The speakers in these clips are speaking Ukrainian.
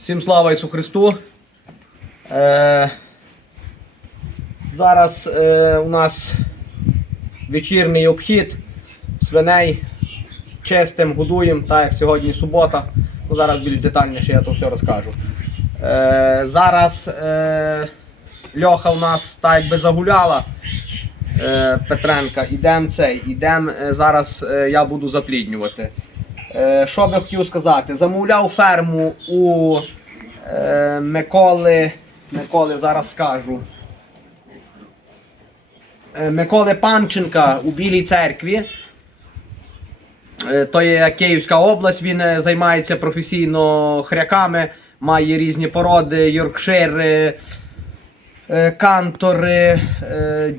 Всім слава Ісу Христу. Е, зараз е, у нас вечірній обхід свиней. Чистим, годуємо, так як сьогодні субота. Ну, зараз більш детальніше я то все розкажу. Е, зараз е, Льоха у нас так якби загуляла. Е, Петренка, ідемо цей, ідемо. е, зараз е, я буду запліднювати. Е, що би хотів сказати? Замовляв ферму у е, Миколи. Миколи зараз скажу. Е, Миколи Панченка у Білій церкві. То є Київська область, він займається професійно хряками, має різні породи, йоркшири, кантори,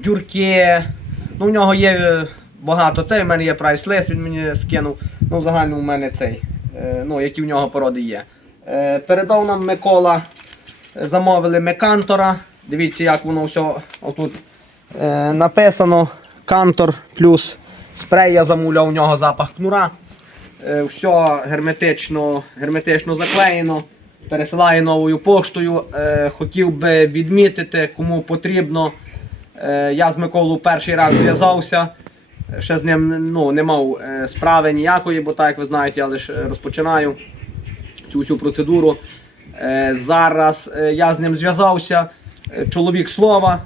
дюрки. Ну, в нього є багато цей, в мене є прайс-лист, він мені скинув. Ну, в загальному у мене цей. е, Ну, які в нього породи є. Е, Передав нам Микола, е, замовили ми кантора. Дивіться, як воно все отут написано. Кантор плюс спрей я замовляв у нього запах кнура. Все герметично, герметично заклеєно. Пересилаю новою поштою. Хотів би відмітити, кому потрібно. Я з Миколою перший раз зв'язався. Ще з ним ну, не мав е, справи ніякої, бо так як ви знаєте, я лише розпочинаю цю всю процедуру. Е, зараз е, я з ним зв'язався. Чоловік слова.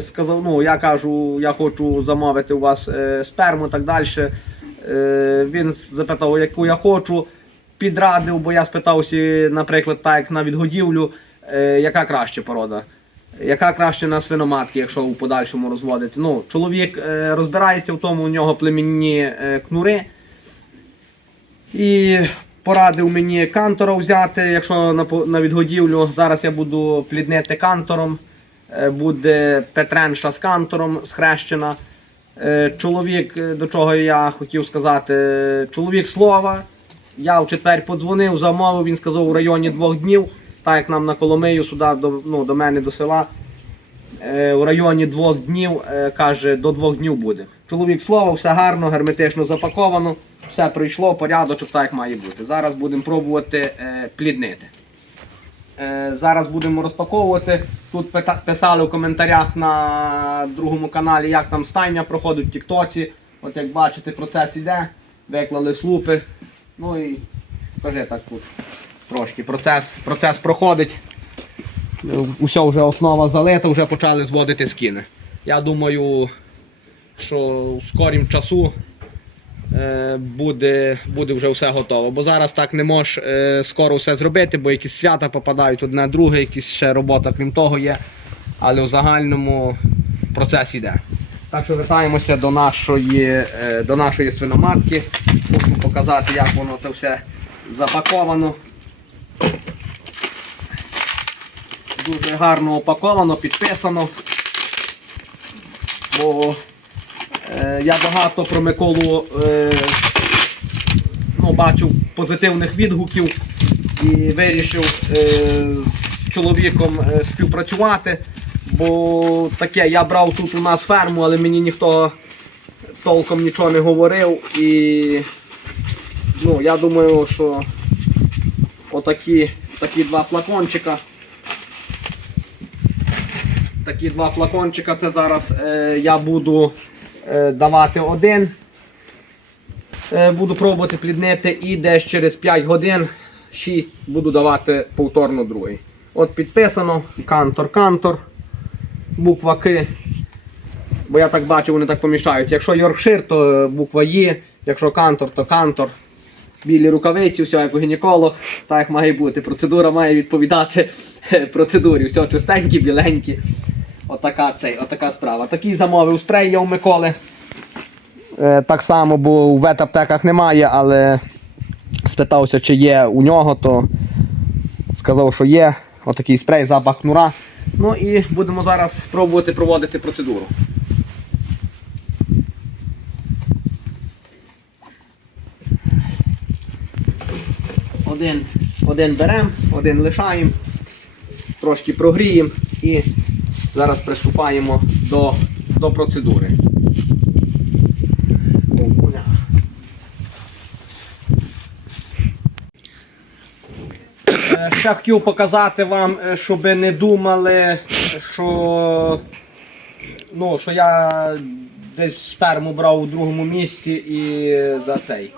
Сказав, ну я кажу, я хочу замовити у вас сперму і так далі. Він запитав, яку я хочу, підрадив, бо я спитався, наприклад, так як на відгодівлю, яка краще порода. Яка краще на свиноматки, якщо у подальшому розводити? Ну, чоловік е, розбирається в тому, у нього племінні е, кнури. І порадив мені кантора взяти, якщо на, на відгодівлю. Зараз я буду пліднити кантором. Е, Буде Петренша з кантором схрещена. Е, Чоловік, е, до чого я хотів сказати, е, чоловік слова. Я в четвер подзвонив, замовив, він сказав у районі двох днів, так як нам на Коломию сюди до, ну, до мене до села. Е, у районі двох днів, е, каже, до двох днів буде. Чоловік слова, все гарно, герметично запаковано, все пройшло, порядочок так як має бути. Зараз будемо пробувати е, пліднити. Е, зараз будемо розпаковувати. Тут писали в коментарях на другому каналі, як там стайня проходить в Тіктоці. От як бачите, процес іде, виклали слупи. Ну і кажи так тут трошки. Процес, процес проходить. Усе вже основа залита, вже почали зводити скини. Я думаю, що в скорім часу е, буде, буде вже все готово. Бо зараз так не можеш скоро все зробити, бо якісь свята попадають одне друге, якісь ще робота, крім того, є. Але в загальному процес іде. Так що вертаємося до нашої, е, до нашої свиноматки. Хочу показати, як воно це все запаковано. Дуже гарно упаковано, підписано. Бо е, я багато про Миколу е, ну, бачив позитивних відгуків і вирішив е, з чоловіком е, співпрацювати. Бо таке, я брав тут у нас ферму, але мені ніхто толком нічого не говорив. І ну, я думаю, що отакі такі два флакончика. Такі два флакончика. Це зараз е, я буду е, давати один. Е, буду пробувати пліднити і десь через 5 годин 6 буду давати повторно другий. От підписано кантор, кантор, буква К. Бо я так бачу, вони так поміщають. Якщо Йоркшир, то е, буква Є, якщо кантор, то кантор. Білі рукавиці, все як у гінеколог, так має бути. Процедура має відповідати е, процедурі. Все чистенькі, біленькі. Отака цей, отака справа. Такий замовив спрей я у Миколи. Е, так само, бо в ветаптеках немає, але спитався, чи є у нього, то сказав, що є. Отакий спрей, запах кнура. Ну і будемо зараз пробувати проводити процедуру. Один, один беремо, один лишаємо, трошки прогріємо і зараз приступаємо до, до процедури. Е, Ще хотів показати вам, е, щоб не думали, що, ну, що я десь сперму брав у другому місці і за цей.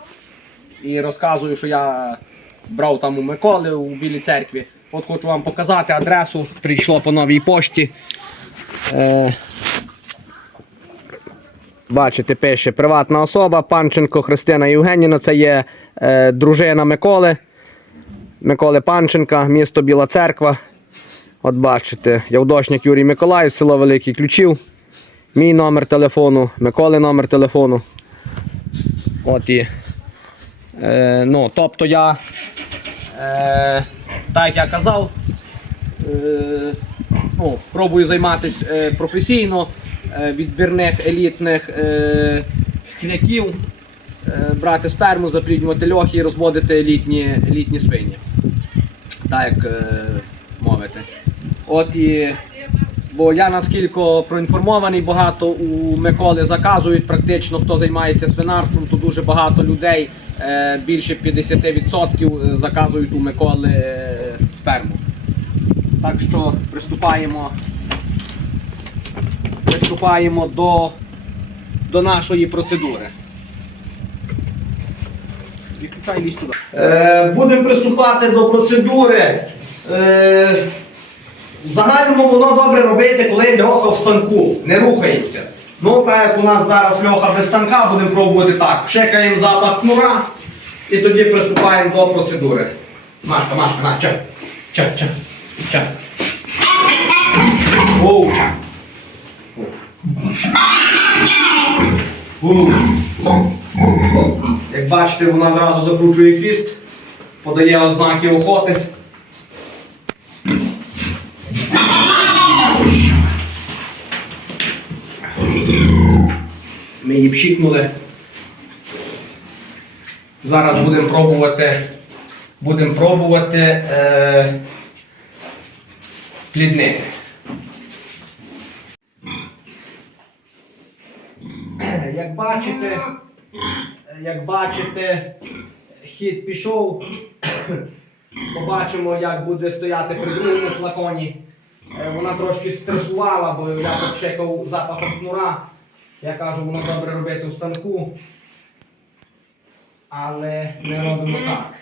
І розказую, що я брав там у Миколи у Білій церкві. От хочу вам показати адресу. Прийшло по новій пошті. Е, Бачите, пише приватна особа, Панченко Христина Євгенівна, це є е, дружина Миколи. Миколи Панченка, місто Біла Церква. От бачите, Явдошник Юрій Миколаїв, село Великий Ключів. Мій номер телефону, Миколи номер телефону. От і. Е, ну, тобто я, е, так як я казав, ну, пробую займатися е, професійно, е, відбірних елітних хляків, брати сперму, запліднювати льохи і розводити елітні, елітні свині. Так як мовити. От і, бо я наскільки проінформований, багато у Миколи заказують практично, хто займається свинарством, то дуже багато людей, більше 50% заказують у Миколи е, сперму. Так що приступаємо, приступаємо до, до нашої процедури. Е, будемо приступати до процедури. Е, в загальному воно добре робити, коли льоха в станку, не рухається. Ну, так як у нас зараз льоха без станка, будемо пробувати так. Пшикаємо запах кнура і тоді приступаємо до процедури. Машка, Машка, на, чай. Чай, чай. Чай. Оу. Як бачите, вона зразу закручує хвіст, подає ознаки охоти. Ми її пшикнули. Зараз будемо пробувати, будемо пробувати е, пліднити. Як бачите, як бачите, хід пішов. Побачимо, як буде стояти при другому флаконі. Е, Вона трошки стресувала, бо я попшикав запахом кнура. Я кажу, воно добре робити у станку. Але не робимо так.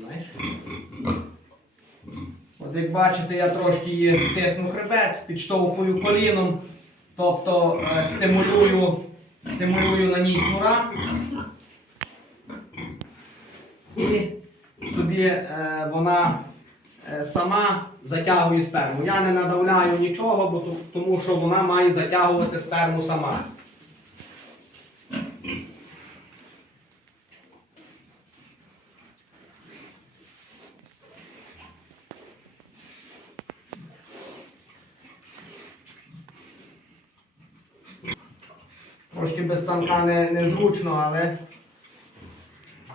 Знаєш? От як бачите, я трошки її тисну хребет, підштовхую коліном, тобто е, стимулюю, стимулюю на ній кнура. І собі е, вона е, сама затягує сперму. Я не надавляю нічого, бо тому що вона має затягувати сперму сама. Трошки без станка не, незручно, але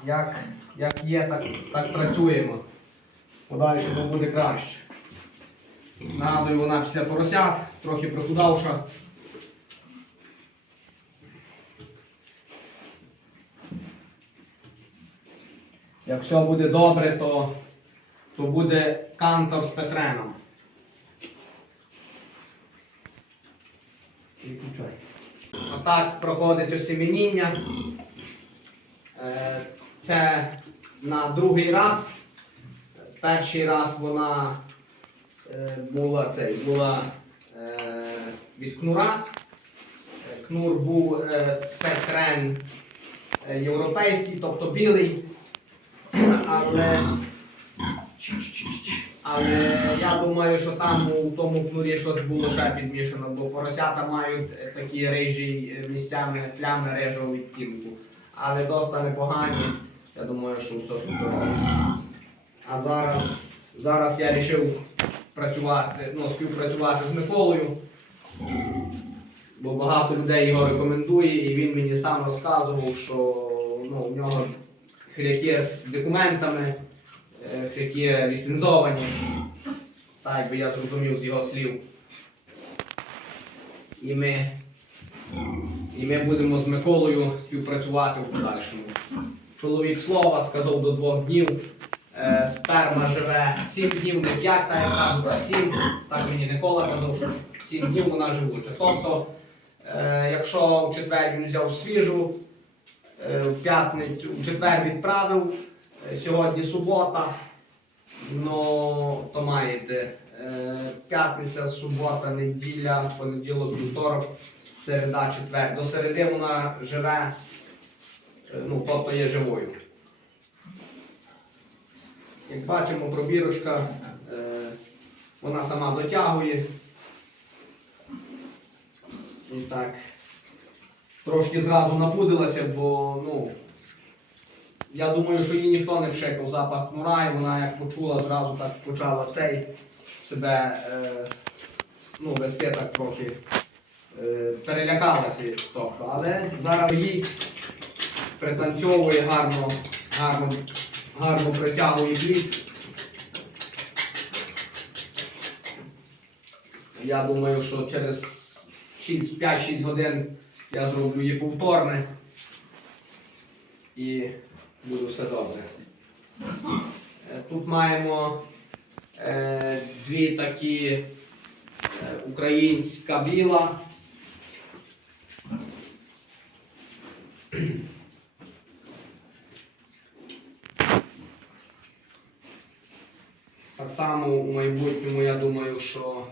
як, як є, так, так працюємо. Подальшому буде краще. Нагадую, вона після поросят, трохи прохудавша. Як все буде добре, то, то буде кантор з Петреном. Отак проходить осемініння. Е, Це на другий раз. Перший раз вона е, була, цей, була е, від кнура. Кнур був петрен європейський, тобто білий. Але Але я думаю, що там у тому кнурі щось було ще підмішано, бо поросята мають е, такі рижі е, місцями плями рижого відтінку. Але доста непогані. Я думаю, що все супер. А зараз, зараз я вирішив працювати, ну, співпрацювати з Миколою. Бо багато людей його рекомендує, і він мені сам розказував, що ну, в нього хряки з документами, е, хряки ліцензовані. Так, якби я зрозумів з його слів. І ми, і ми будемо з Миколою співпрацювати в подальшому. Чоловік слова сказав до двох днів. Е, сперма живе 7 днів, не 5, так як кажуть, а 7. Так мені Микола казав, що 7 днів вона живуча. Тобто, е, якщо в четвер він взяв свіжу, е, в п'ятницю, в четвер відправив, сьогодні субота, ну, то маєте. е, П'ятниця, субота, неділя, понеділок, вівторок, середа, четвер. До середи вона живе, е, ну, тобто є живою. Як бачимо, пробірочка, е, вона сама дотягує. І так, трошки зразу напудилася, бо ну, я думаю, що їй ніхто не вшикав запах кнура, і вона як почула, зразу так почала цей себе е, ну, вести так трохи. Е, перелякалася, тобто, але зараз їй пританцьовує гарно, гарно, гарно притягує плід. Я думаю, що через 5-6 годин я зроблю її повторне і буде все добре. Е, Тут маємо е, дві такі е, українська біла. Так само у майбутньому я думаю, що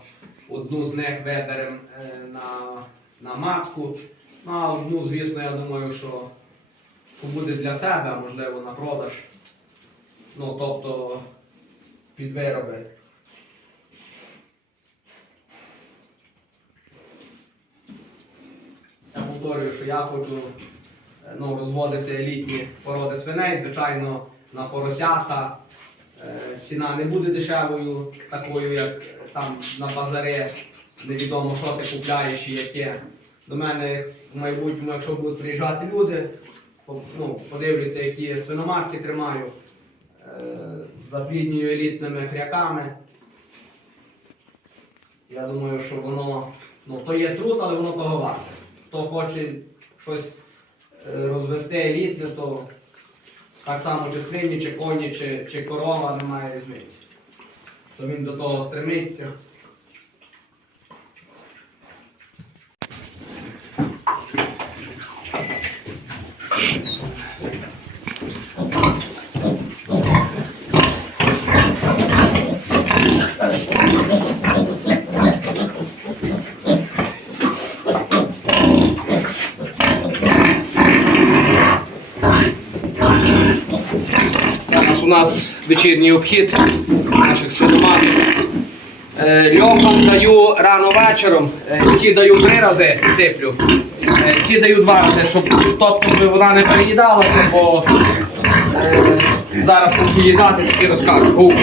одну з них виберемо е, на, на матку. Ну, а одну, звісно, я думаю, що, що буде для себе, а можливо на продаж. Ну, тобто під вироби. Я повторюю, що я хочу е, ну, розводити елітні породи свиней, звичайно, на поросята. Е, Ціна не буде дешевою, такою, як там на базари. Невідомо, що ти купляєш і яке. До мене в майбутньому, якщо будуть приїжджати люди, ну, подивляться, які свиноматки тримаю, е, запліднюю елітними хряками. Я думаю, що воно, ну, то є труд, але воно того варте. Хто хоче щось е, розвести елітне, то так само чи свині, чи коні, чи, чи корова, немає різниці. То він до того стремиться. Зараз у нас вечірній обхід наших свиноматок. Е, Льохам даю рано вечором, е, ті даю три рази сиплю, е, ті даю два рази, щоб тобто вона не переїдалася, бо зараз поки їдати, таки розкажу.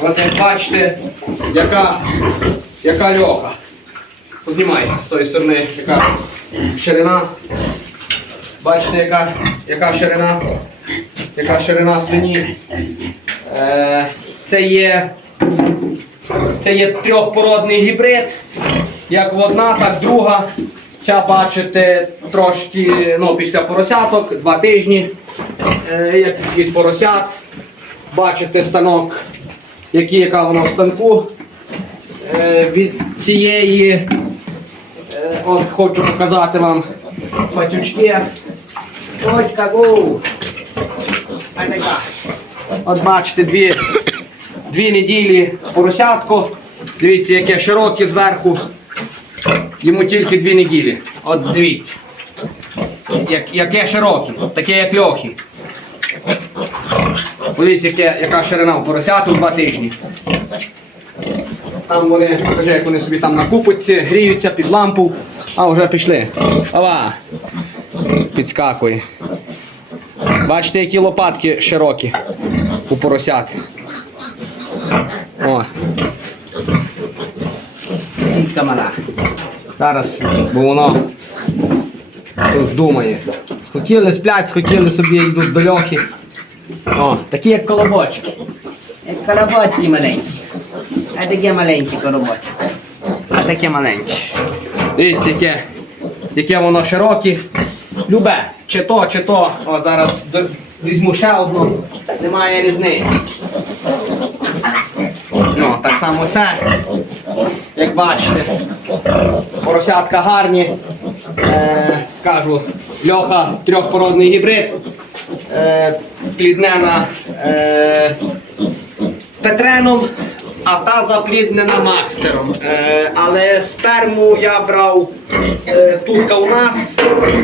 От як бачите, яка, яка льоха. Познімай з тої сторони, яка ширина. Бачите, яка, яка ширина, яка ширина свині. Е, це є, це є трьохпородний гібрид. Як одна, так друга. Ця, бачите, трошки ну, після поросяток, два тижні, е, від поросят. Бачите станок, який, яка вона в станку. Е, від цієї, от хочу показати вам патючки. Точка, так. От бачите, дві, дві неділі поросятко. Дивіться, яке широке зверху. Йому тільки дві неділі. От дивіться. Як, яке широке, таке як льохи. Подивіться, яка ширина у поросяту два тижні. Там вони, покажи, як вони собі там на купочці, гріються під лампу. А, вже пішли. Ава! Підскакує. Бачите, які лопатки широкі у поросят. О. Зараз, бо воно щось думає. Схотіли, сплять, схотіли собі йдуть до льохи. О, такі як колобочки. Як колобочки маленькі. А таке маленькі коробочки. А таке маленьке. Дивіться, яке, яке воно широке. Любе, чи то, чи то. О, зараз візьму ще одну. Немає різниці. Ну, так само це. Як бачите, поросятка гарні. Е, кажу, льоха трьохпородний гібрид. Е, пліднена е, Петреном, а та запліднена Макстером. Е, але сперму я брав е, тут у нас,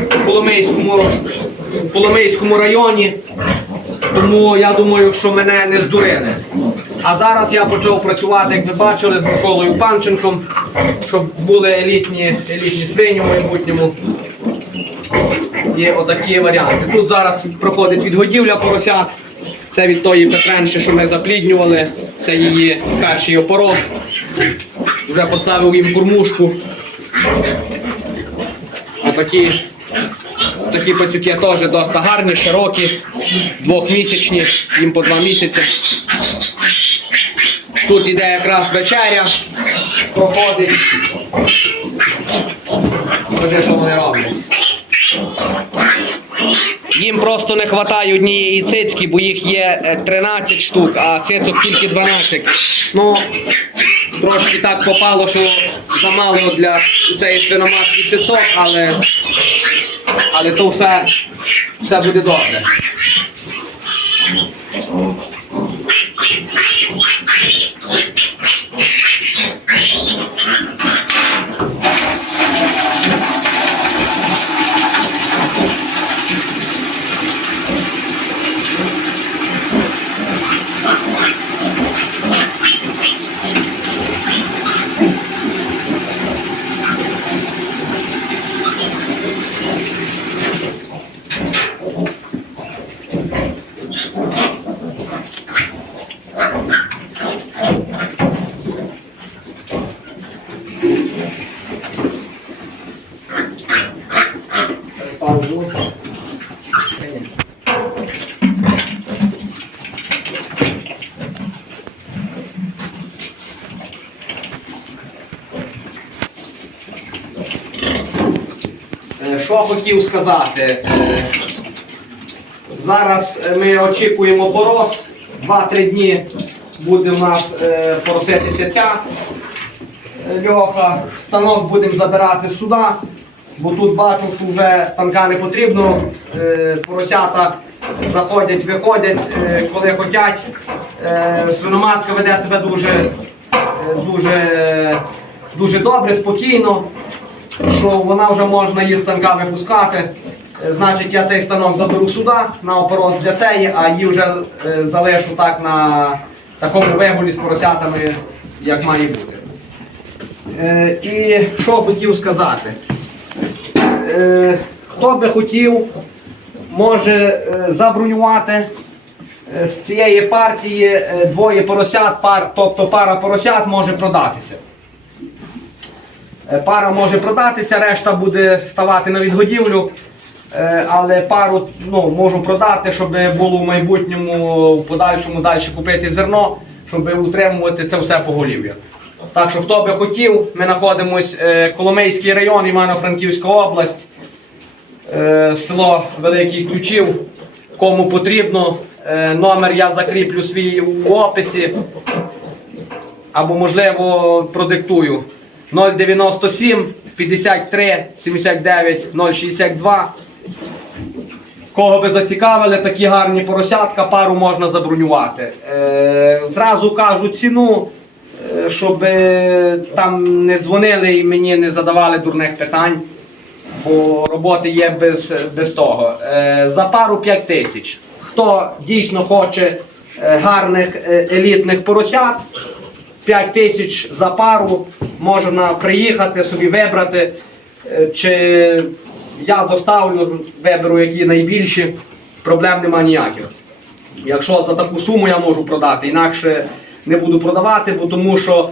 в Коломийському, в Коломийському районі. Тому я думаю, що мене не здурили. А зараз я почав працювати, як ви бачили, з Миколою Панченком, щоб були елітні, елітні свині в майбутньому. Є отакі варіанти. Тут зараз проходить відгодівля поросят. Це від тої Петренші, що ми запліднювали. Це її перший опорос. Вже поставив їм кормушку. Отакі, такі пацюки теж досить гарні, широкі, двохмісячні, їм по два місяці. Тут іде якраз вечеря, проходить. Покажи, що вони роблять. Їм просто не вистачає однієї цицьки, бо їх є е, 13 штук, а цицок тільки 12. Ну, трошки так попало, що замало для цієї свиноматки цицок, але, але то все, все буде добре. Паузу. Е, Що хотів сказати? Зараз е, ми очікуємо порос. 2-3 дні буде у нас е, пороситися ця е, льоха. Станок будемо забирати сюди, бо тут бачу, що вже станка не потрібно. Поросята заходять, виходять, коли хочуть. Свиноматка веде себе дуже, дуже, дуже добре, спокійно що вона вже можна її станка випускати. Е, Значить, я цей станок заберу сюди на опорос для цієї, а її вже е, залишу так на такому вигулі з поросятами, як має бути. Е, і що хотів сказати? Хто би хотів, може забронювати з цієї партії двоє поросят, пар, тобто пара поросят може продатися. Е, Пара може продатися, решта буде ставати на відгодівлю. Е, Але пару ну, можу продати, щоб було в майбутньому, в подальшому далі купити зерно, щоб утримувати це все поголів'я. Так що хто би хотів, ми знаходимось е, Коломийський район, Івано-Франківська область, село Великий Ключів. Кому потрібно, номер я закріплю свій у описі або можливо продиктую 097 53 79 062. Кого би зацікавили, такі гарні поросятка, пару можна забронювати. Е, зразу кажу ціну, е, щоб е, там не дзвонили і мені не задавали дурних питань. бо роботи є без, без того. Е, за пару 5 тисяч. Хто дійсно хоче е, гарних елітних поросят, 5 тисяч за пару можна приїхати собі вибрати. Е, Чи я доставлю, виберу, які найбільші, проблем нема ніяких. Якщо за таку суму я можу продати, інакше не буду продавати, бо тому що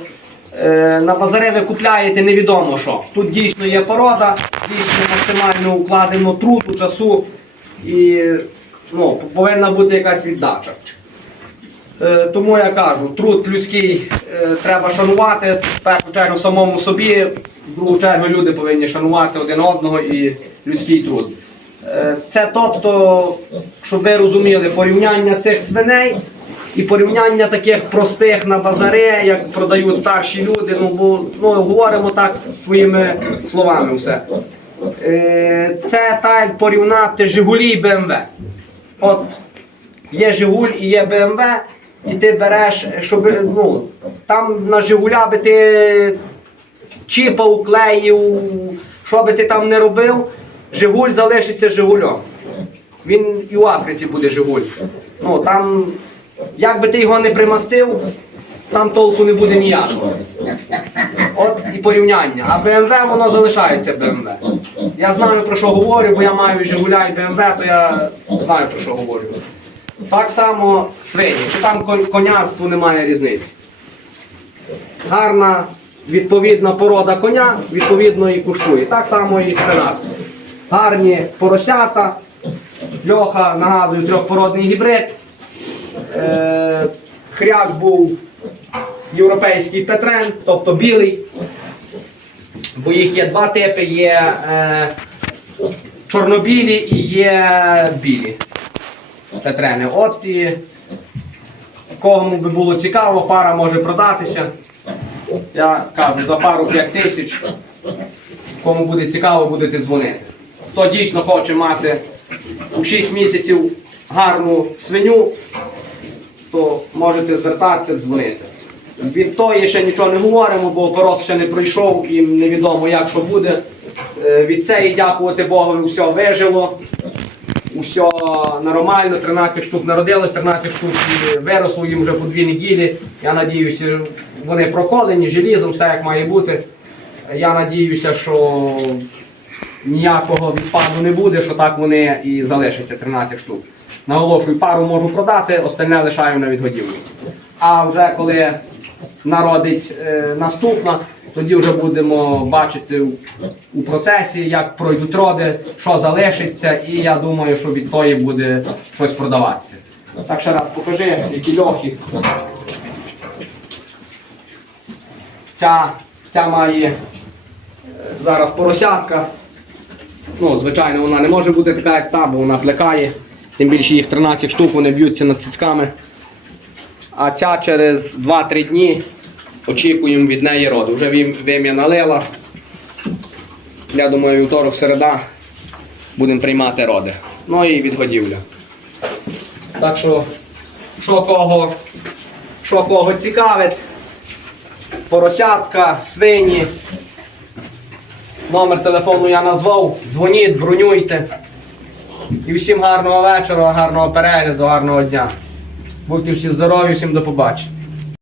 е, на базари ви купляєте невідомо що. Тут дійсно є порода, дійсно максимально укладено труду, часу і ну, повинна бути якась віддача. Е, тому я кажу, труд людський е, треба шанувати, в першу чергу самому собі, в другу чергу люди повинні шанувати один одного і людський труд. Е, Це тобто, щоб ви розуміли, порівняння цих свиней і порівняння таких простих на базари, як продають старші люди, ну бо ну, говоримо так своїми словами все. Це так порівняти Жигулі і БМВ. От є Жигуль і є БМВ, і ти береш, щоб ну, там на Жигуля би ти чіпав, клеїв, що би ти там не робив, Жигуль залишиться Жигулем. Він і в Африці буде Жигуль. Ну, там, як би ти його не примастив, там толку не буде ніякого. От і порівняння. А БМВ воно залишається БМВ. Я знаю про що говорю, бо я маю Жигуля і БМВ, то я знаю про що говорю. Так само свині. Чи там конярству немає різниці. Гарна, відповідна порода коня, відповідно і коштує. Так само і свинарство. Гарні поросята. Льоха, нагадую, трьохпородний гібрид. Е, хряк був європейський петрен, тобто білий. Бо їх є два типи, є е, чорнобілі і є білі петрени. От і кому би було цікаво, пара може продатися. Я кажу, за пару 5 тисяч. Кому буде цікаво, будете дзвонити. Хто дійсно хоче мати у 6 місяців гарну свиню, то можете звертатися, дзвонити. Від тої ще нічого не говоримо, бо опорос ще не пройшов і невідомо як що буде. Е, Від цієї, дякувати Богу, все вижило. Усе нормально, 13 штук народилось, 13 штук виросло їм вже по дві неділі. Я надіюся, вони проколені желізом, все як має бути. Я надіюся, що ніякого відпаду не буде, що так вони і залишаться 13 штук. Наголошую, пару можу продати, остальне лишаю на відгодівлю. А вже коли народить е, наступна, тоді вже будемо бачити у, процесі, як пройдуть роди, що залишиться, і я думаю, що від тої буде щось продаватися. Так ще раз покажи, які льохи. Ця, ця має е, зараз поросятка. Ну, звичайно, вона не може бути така, як та, бо вона плекає. Тим більше їх 13 штук, вони б'ються над цицьками. А ця через 2-3 дні очікуємо від неї роду. Вже вим'я налила. Я думаю, вівторок середа будемо приймати роди. Ну і відгодівля. Так що, що кого, що кого цікавить, поросятка, свині. Номер телефону я назвав. Дзвоніть, бронюйте. І всім гарного вечора, гарного перегляду, гарного дня. Будьте всі здорові, всім до побачення.